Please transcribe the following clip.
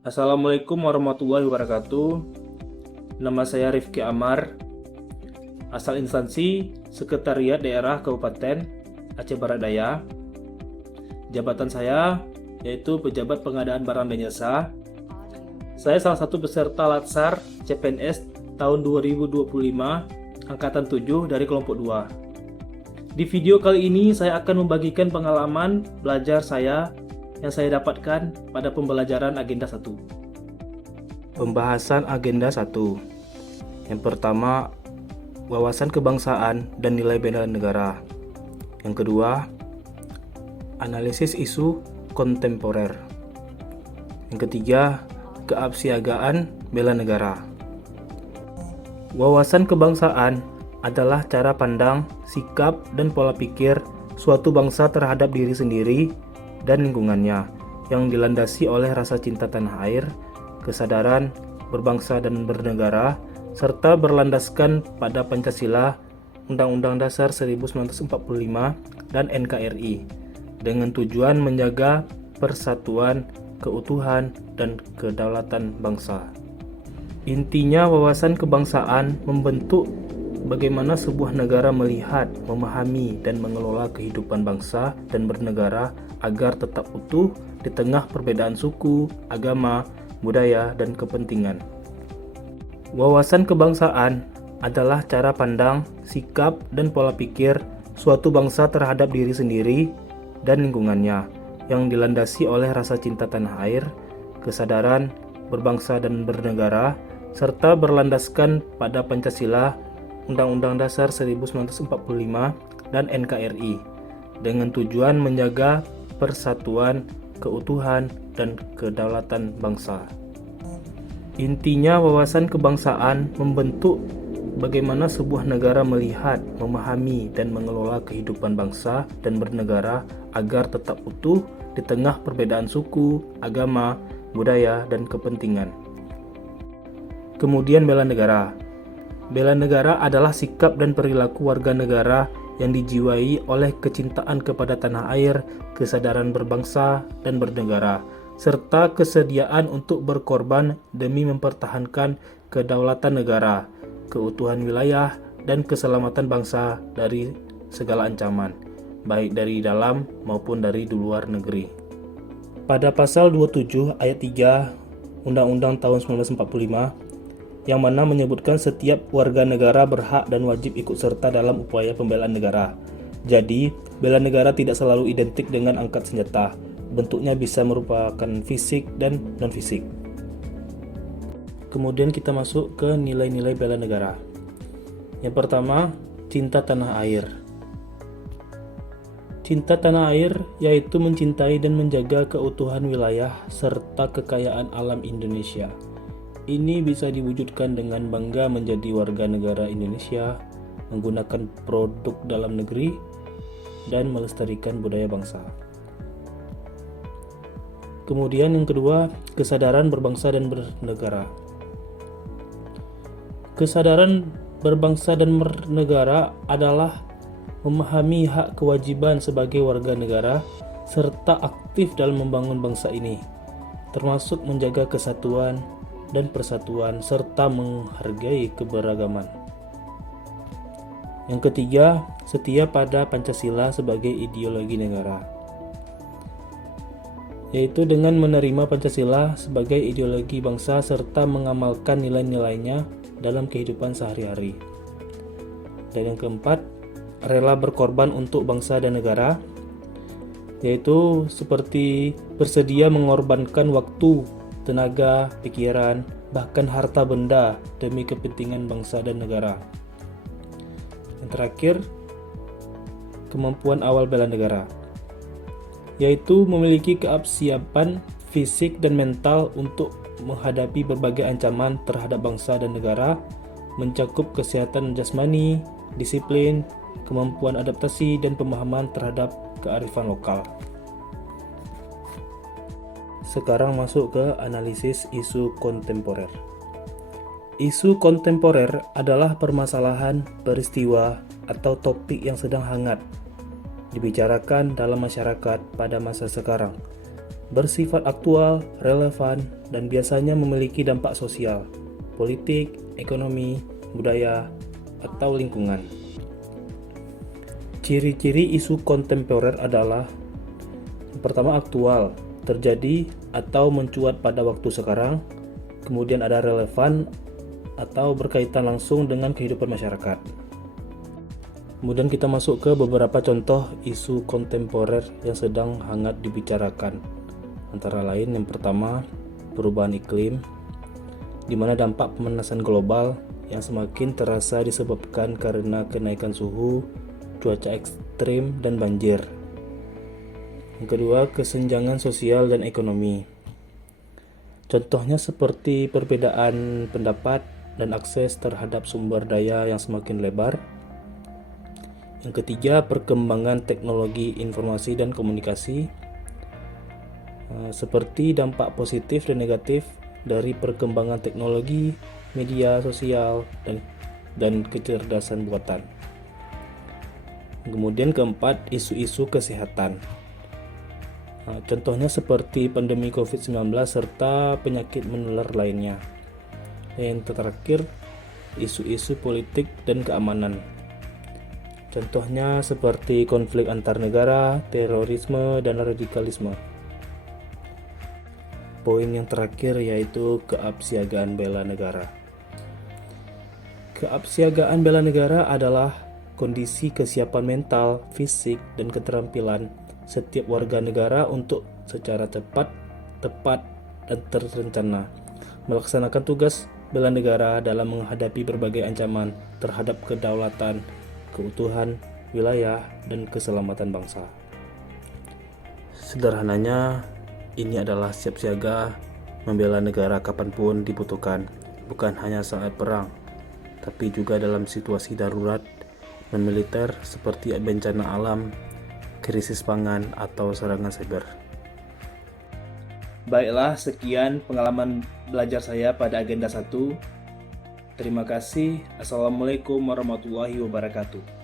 Assalamualaikum warahmatullahi wabarakatuh. Nama saya Rifki Amar, asal instansi Sekretariat Daerah Kabupaten Aceh Barat Daya. Jabatan saya yaitu Pejabat Pengadaan Barang dan Jasa. Saya salah satu peserta Latsar CPNS tahun 2025 Angkatan 7 dari kelompok 2. Di video kali ini saya akan membagikan pengalaman belajar saya yang saya dapatkan pada pembelajaran agenda 1. Pembahasan agenda 1. Yang pertama, wawasan kebangsaan dan nilai bela negara. Yang kedua, analisis isu kontemporer. Yang ketiga, keapsiagaan bela negara. Wawasan kebangsaan adalah cara pandang, sikap, dan pola pikir suatu bangsa terhadap diri sendiri dan lingkungannya yang dilandasi oleh rasa cinta tanah air, kesadaran berbangsa dan bernegara, serta berlandaskan pada Pancasila, Undang-Undang Dasar 1945, dan NKRI, dengan tujuan menjaga persatuan, keutuhan, dan kedaulatan bangsa. Intinya, wawasan kebangsaan membentuk bagaimana sebuah negara melihat, memahami, dan mengelola kehidupan bangsa dan bernegara agar tetap utuh di tengah perbedaan suku, agama, budaya, dan kepentingan. Wawasan kebangsaan adalah cara pandang, sikap, dan pola pikir suatu bangsa terhadap diri sendiri dan lingkungannya yang dilandasi oleh rasa cinta tanah air, kesadaran berbangsa dan bernegara, serta berlandaskan pada Pancasila, Undang-Undang Dasar 1945, dan NKRI, dengan tujuan menjaga persatuan, keutuhan, dan kedaulatan bangsa. Intinya, wawasan kebangsaan membentuk bagaimana sebuah negara melihat, memahami, dan mengelola kehidupan bangsa dan bernegara agar tetap utuh di tengah perbedaan suku, agama, budaya, dan kepentingan. Kemudian bela negara. Bela negara adalah sikap dan perilaku warga negara yang dijiwai oleh kecintaan kepada tanah air, kesadaran berbangsa dan bernegara, serta kesediaan untuk berkorban demi mempertahankan kedaulatan negara, keutuhan wilayah, dan keselamatan bangsa dari segala ancaman, baik dari dalam maupun dari luar negeri. Pada pasal 27 ayat 3 Undang-Undang tahun 1945, yang mana menyebutkan setiap warga negara berhak dan wajib ikut serta dalam upaya pembelaan negara. Jadi, bela negara tidak selalu identik dengan angkat senjata. Bentuknya bisa merupakan fisik dan non-fisik. Kemudian kita masuk ke nilai-nilai bela negara. Yang pertama, cinta tanah air. Cinta tanah air yaitu mencintai dan menjaga keutuhan wilayah serta kekayaan alam Indonesia. Ini bisa diwujudkan dengan bangga menjadi warga negara Indonesia, menggunakan produk dalam negeri, dan melestarikan budaya bangsa. Kemudian yang kedua, kesadaran berbangsa dan bernegara. Kesadaran berbangsa dan bernegara adalah memahami hak kewajiban sebagai warga negara serta aktif dalam membangun bangsa ini, termasuk menjaga kesatuan dan persatuan serta menghargai keberagaman. Yang ketiga, setia pada Pancasila sebagai ideologi negara, yaitu dengan menerima Pancasila sebagai ideologi bangsa serta mengamalkan nilai-nilainya dalam kehidupan sehari-hari. Dan yang keempat, rela berkorban untuk bangsa dan negara, yaitu seperti bersedia mengorbankan waktu, tenaga, pikiran, bahkan harta benda demi kepentingan bangsa dan negara. Yang terakhir, kemampuan awal bela negara, yaitu memiliki keabsiapan fisik dan mental untuk menghadapi berbagai ancaman terhadap bangsa dan negara, mencakup kesehatan jasmani, disiplin, kemampuan adaptasi, dan pemahaman terhadap kearifan lokal. Sekarang masuk ke analisis isu kontemporer. Isu kontemporer adalah permasalahan, peristiwa, atau topik yang sedang hangat dibicarakan dalam masyarakat pada masa sekarang, bersifat aktual, relevan, dan biasanya memiliki dampak sosial, politik, ekonomi, budaya, atau lingkungan. Ciri-ciri isu kontemporer adalah: yang pertama, aktual, terjadi atau mencuat pada waktu sekarang. Kemudian ada relevan atau berkaitan langsung dengan kehidupan masyarakat. Kemudian kita masuk ke beberapa contoh isu kontemporer yang sedang hangat dibicarakan. Antara lain, yang pertama, perubahan iklim, di mana dampak pemanasan global yang semakin terasa disebabkan karena kenaikan suhu, cuaca ekstrim, dan banjir. Yang kedua, kesenjangan sosial dan ekonomi. Contohnya seperti perbedaan pendapat dan akses terhadap sumber daya yang semakin lebar. Yang ketiga, perkembangan teknologi informasi dan komunikasi, seperti dampak positif dan negatif dari perkembangan teknologi, media sosial, dan kecerdasan buatan. Kemudian keempat, isu-isu kesehatan. Contohnya seperti pandemi COVID-19 serta penyakit menular lainnya. Yang terakhir, isu-isu politik dan keamanan. Contohnya seperti konflik antar negara, terorisme, dan radikalisme. Poin yang terakhir yaitu keapsiagaan bela negara. Keapsiagaan bela negara adalah kondisi kesiapan mental, fisik, dan keterampilan setiap warga negara untuk secara cepat, tepat, dan terencana melaksanakan tugas bela negara dalam menghadapi berbagai ancaman terhadap kedaulatan, keutuhan wilayah, dan keselamatan bangsa. Sederhananya, ini adalah siap siaga membela negara kapanpun dibutuhkan, bukan hanya saat perang, tapi juga dalam situasi darurat dan militer seperti bencana alam, krisis pangan, atau serangan cyber. Baiklah, sekian pengalaman belajar saya pada agenda 1. Terima kasih. Assalamualaikum warahmatullahi wabarakatuh.